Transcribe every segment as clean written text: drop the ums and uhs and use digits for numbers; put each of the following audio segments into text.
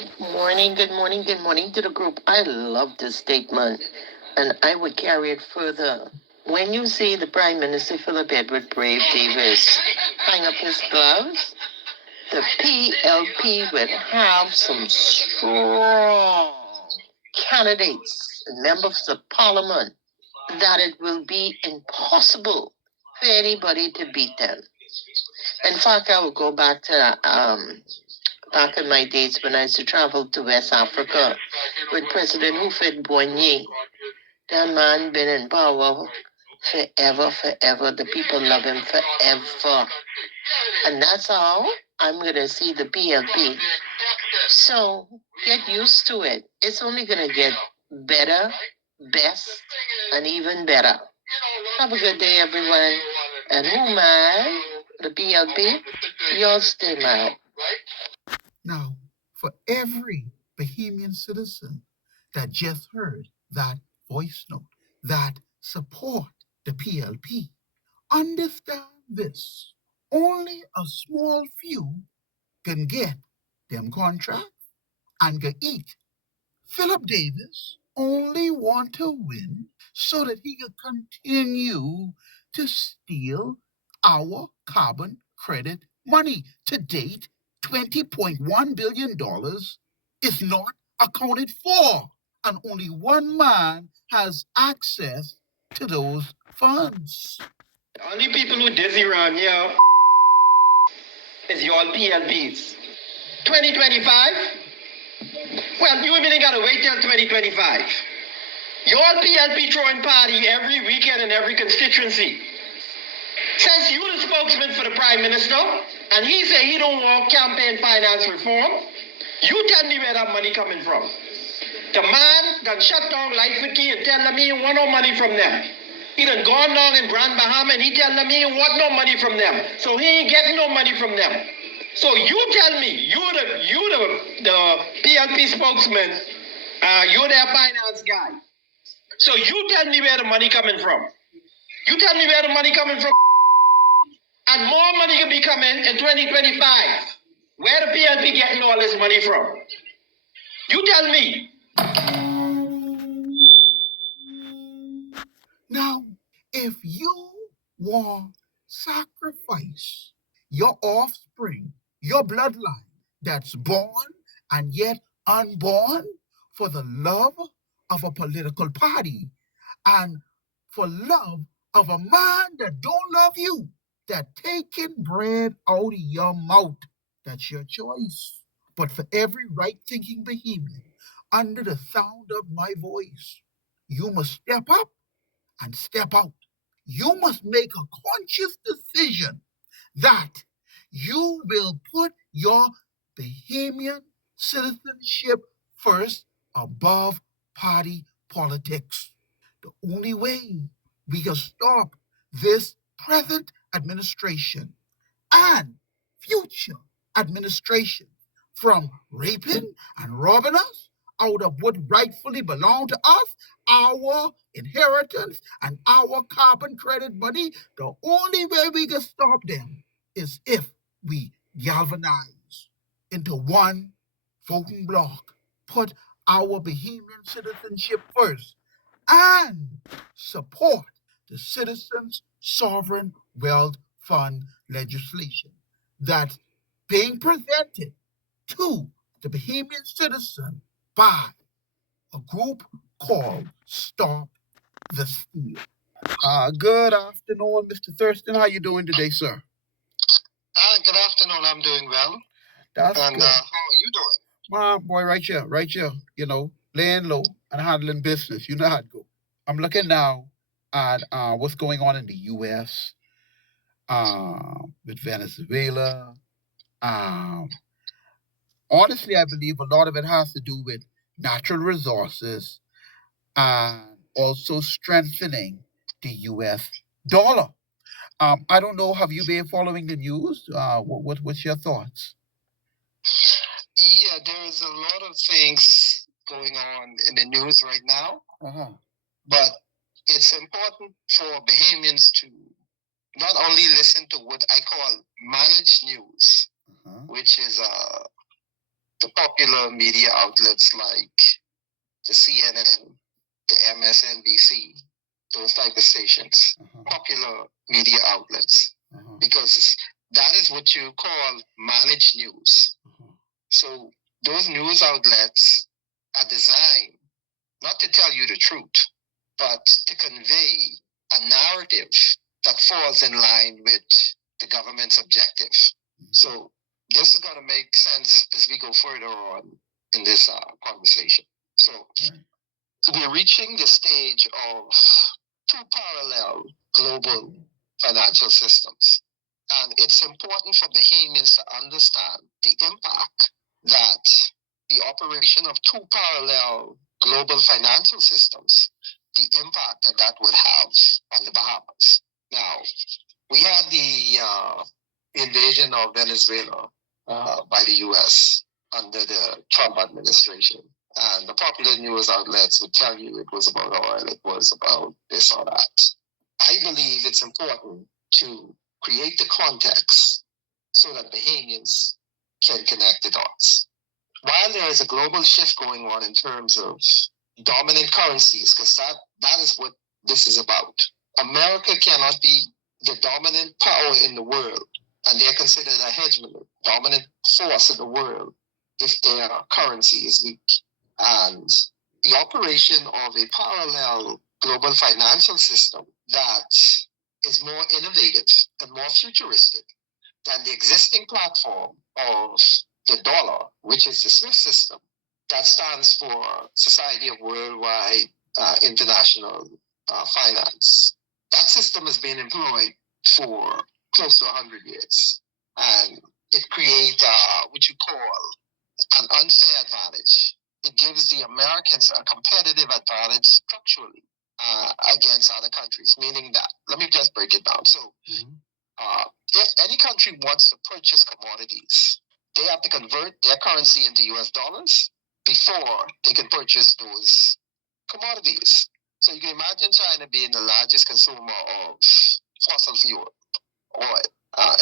Good morning to the group. I love this statement, and I would carry it further. When you see the Prime Minister Philip Edward Brave Davis hang up his gloves, the PLP would have some strong candidates and members of parliament that it will be impossible for anybody to beat them. In fact, I will go back to back in my days when I used to travel to West Africa with President Hufid Boigny. That man been in power forever. The people love him forever. And that's how I'm going to see the PLP. So get used to it. It's only going to get better, best, and even better. Have a good day, everyone. And who man, the PLP, yours stay man. Now, for every Bahamian citizen that just heard that voice note, that support the PLP, understand this. Only a small few can get them contracts and can eat. Philip Davis only want to win so that he can continue to steal our carbon credit money. To date, $20.1 billion is not accounted for, and only one man has access to those funds. The only people who dizzy around here is your PLPs. 2025? Well, you even got to wait till 2025. Your PLP throwing party every weekend in every constituency. Since you the spokesman for the Prime Minister, and he say he don't want campaign finance reform, you tell me where that money coming from. The man done shut down Life with Key and tell them he don't want no money from them. He done gone down in Grand Bahama and he tell them he don't want no money from them. So he ain't getting no money from them. So you tell me, you the PLP spokesman, you're their finance guy. So you tell me where the money coming from. You tell me where the money coming from. And more money can be coming in 2025. Where the PLP getting all this money from? You tell me. Now, if you want sacrifice your offspring, your bloodline that's born and yet unborn for the love of a political party and for love of a man that don't love you, that taking bread out of your mouth, that's your choice. But for every right-thinking Bahamian under the sound of my voice, you must step up and step out. You must make a conscious decision that you will put your Bahamian citizenship first above party politics. The only way we can stop this present administration and future administration from raping and robbing us out of what rightfully belong to us, our inheritance and our carbon credit money, the only way we can stop them is if we galvanize into one voting bloc, put our Bahamian citizenship first, and support the Citizens Sovereign Wealth Fund legislation that's being presented to the Bahamian citizen by a group called Stop the Steal. Good afternoon, Mr. Thurston. How you doing today, sir? Good afternoon. I'm doing well. That's And good. how are you doing? My boy, right here, laying low and handling business. You know how it go. I'm looking now at what's going on in the U.S. With Venezuela. Um, Honestly, I believe a lot of it has to do with natural resources and also strengthening the U.S. dollar. I don't know. Have you been following the news? What's your thoughts? Yeah, there's a lot of things going on in the news right now. Uh-huh. But it's important for Bahamians to not only listen to what I call managed news, which is the popular media outlets like the CNN, the MSNBC, those type of stations, popular media outlets, because that is what you call managed news. So those news outlets are designed not to tell you the truth, but to convey a narrative that falls in line with the government's objective. So this is going to make sense as we go further on in this conversation. So we're reaching the stage of two parallel global financial systems. And it's important for Bahamians to understand the impact that the operation of two parallel global financial systems, the impact that that would have on the Bahamas. Now, we had the invasion of Venezuela by the U.S. under the Trump administration. And the popular news outlets would tell you it was about oil, it was about this or that. I believe it's important to create the context so that Bahamians can connect the dots. While there is a global shift going on in terms of dominant currencies, because that is what this is about. America cannot be the dominant power in the world, and they're considered a hegemony, dominant force in the world, if their currency is weak. And the operation of a parallel global financial system that is more innovative and more futuristic than the existing platform of the dollar, which is the SWIFT system, that stands for Society of Worldwide International Finance. That system has been employed for close to 100 years. And it creates what you call an unfair advantage. It gives the Americans a competitive advantage structurally against other countries, meaning that, let me just break it down. So if any country wants to purchase commodities, they have to convert their currency into US dollars before they can purchase those commodities. So you can imagine China being the largest consumer of fossil fuel oil.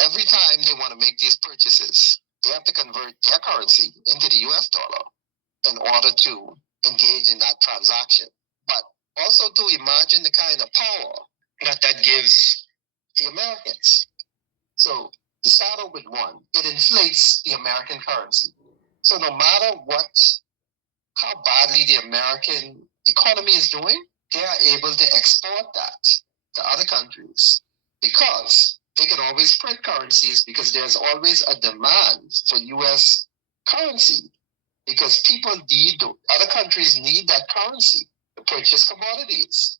Every time they want to make these purchases, they have to convert their currency into the US dollar in order to engage in that transaction. But also to imagine the kind of power that gives the Americans. So to start off with one, it inflates the American currency. So no matter how badly the American economy is doing, they are able to export that to other countries because they can always print currencies because there's always a demand for US currency because other countries need that currency to purchase commodities.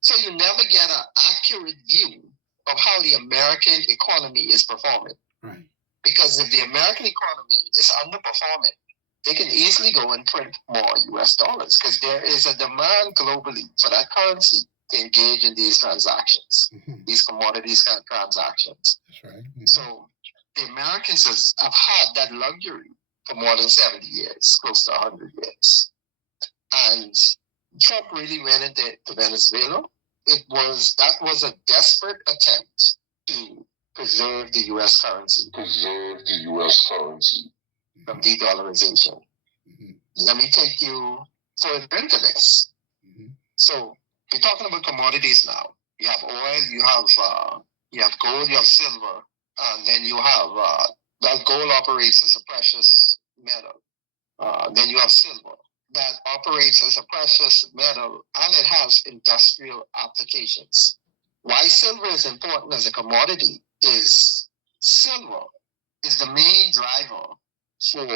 So you never get an accurate view of how the American economy is performing. Right. Because if the American economy is underperforming, they can easily go and print more US dollars because there is a demand globally for that currency to engage in these transactions, these commodities transactions. That's right. So the Americans have had that luxury for more than 70 years, close to 100 years. And Trump really went into Venezuela. That was a desperate attempt to preserve the US currency. From de-dollarization. Let me take you further into this. So we're talking about commodities now. You have oil, you have gold, you have silver, and then you have that gold operates as a precious metal. Then you have silver that operates as a precious metal, and it has industrial applications. Why silver is important as a commodity is silver is the main driver for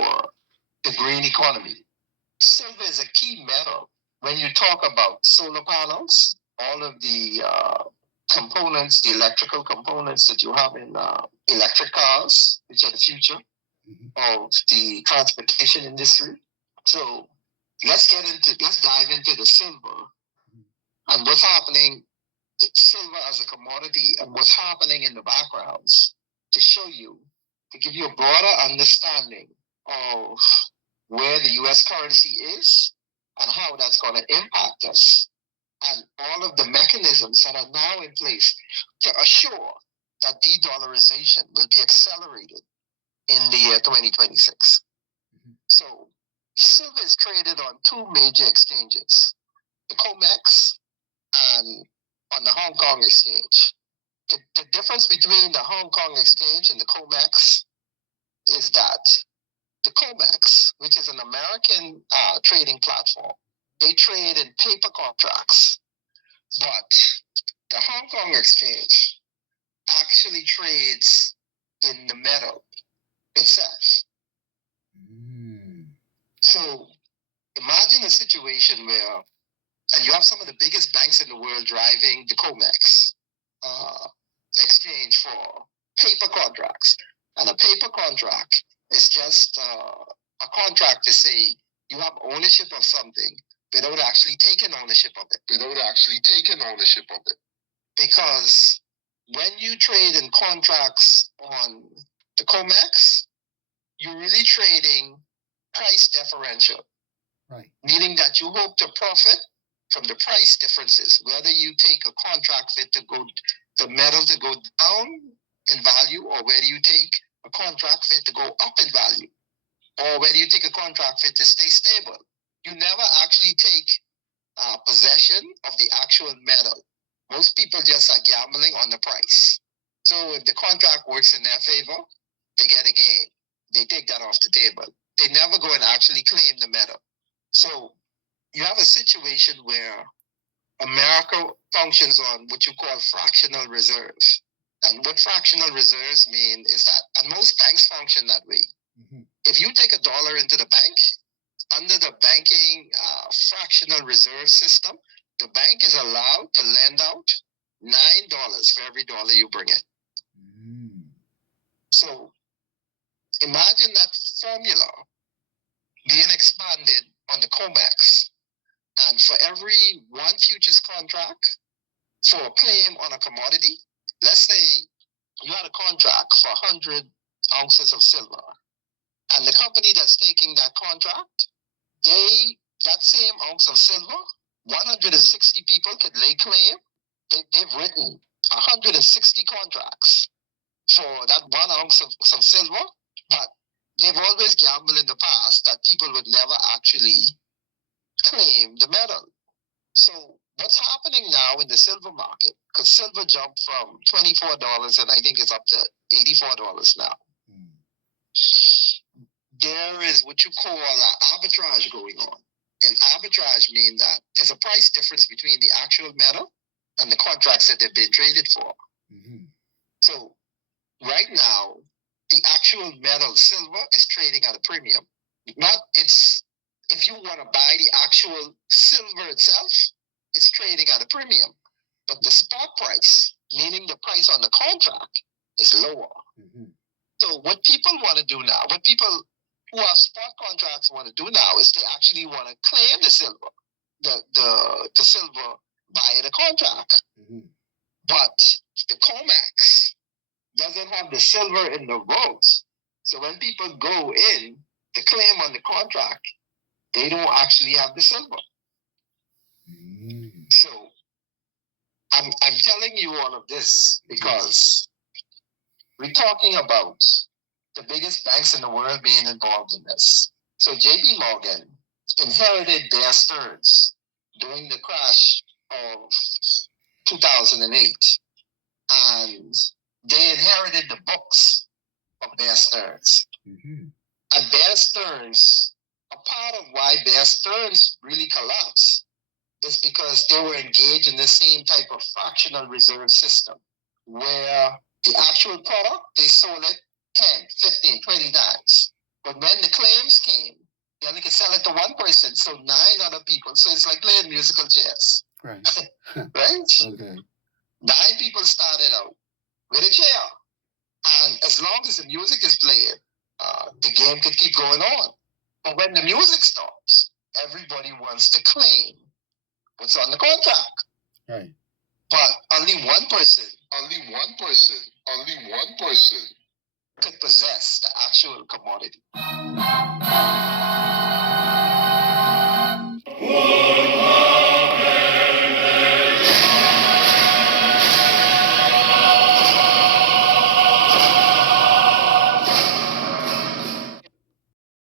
the green economy. Silver is a key metal. When you talk about solar panels, all of the components, the electrical components that you have in electric cars, which are the future of the transportation industry. So let's dive into the silver and what's happening, silver as a commodity and what's happening in the backgrounds to give you a broader understanding of where the US currency is and how that's going to impact us and all of the mechanisms that are now in place to assure that de-dollarization will be accelerated in the year 2026. So silver is traded on two major exchanges, the COMEX and on the Hong Kong exchange. The difference between the Hong Kong exchange and the COMEX is that the COMEX, which is an American trading platform, they trade in paper contracts, but the Hong Kong exchange actually trades in the metal itself. So imagine a situation where, and you have some of the biggest banks in the world driving the COMEX exchange for paper contracts. And a paper contract is just a contract to say you have ownership of something without actually taking ownership of it. Because when you trade in contracts on the COMEX, you're really trading price differential. Right. Meaning that you hope to profit from the price differences, whether you take a contract fit to go, the metal to go down in value, or whether you take a contract fit to go up in value, or whether you take a contract fit to stay stable. You never actually take possession of the actual metal. Most people just are gambling on the price. So if the contract works in their favor, they get a gain. They take that off the table. They never go and actually claim the metal. So you have a situation where America functions on what you call fractional reserves. And what fractional reserves mean is that, and most banks function that way. Mm-hmm. If you take $1 into the bank, under the banking fractional reserve system, the bank is allowed to lend out $9 for every dollar you bring in. Mm. So imagine that formula being expanded on the COMEX. And for every one futures contract for a claim on a commodity, let's say you had a contract for 100 ounces of silver, and the company that's taking that contract, that same ounce of silver, 160 people could lay claim. They've written 160 contracts for that 1 ounce of silver, but they've always gambled in the past that people would never actually claim the metal. So what's happening now in the silver market, because silver jumped from $24 and I think it's up to $84 now. There is what you call arbitrage going on. And arbitrage means that there's a price difference between the actual metal and the contracts that they've been traded for. Mm-hmm. So right now, the actual metal silver is trading at a premium. If you want to buy the actual silver itself, it's trading at a premium. But the spot price, meaning the price on the contract, is lower. Mm-hmm. So what people want to do now, what people who have spot contracts want to do now, is they actually want to claim the silver, the silver by the contract. Mm-hmm. But the COMEX doesn't have the silver in the vaults. So when people go in to claim on the contract, they don't actually have the silver. Mm. So I'm telling you all of this because we're talking about the biggest banks in the world being involved in this. So JP Morgan inherited Bear Stearns during the crash of 2008. And they inherited the books of Bear Stearns. Mm-hmm. And Bear Stearns, a part of why Bear Stearns really collapsed is because they were engaged in the same type of fractional reserve system where the actual product, they sold it 10, 15, 20 times. But when the claims came, they only could sell it to one person, so 9 other people. So it's like playing musical chairs. Right. Right? Okay. 9 people started out with a chair. And as long as the music is playing, the game could keep going on. But when the music stops, everybody wants to claim what's on the contract. Right. But only one person could possess the actual commodity.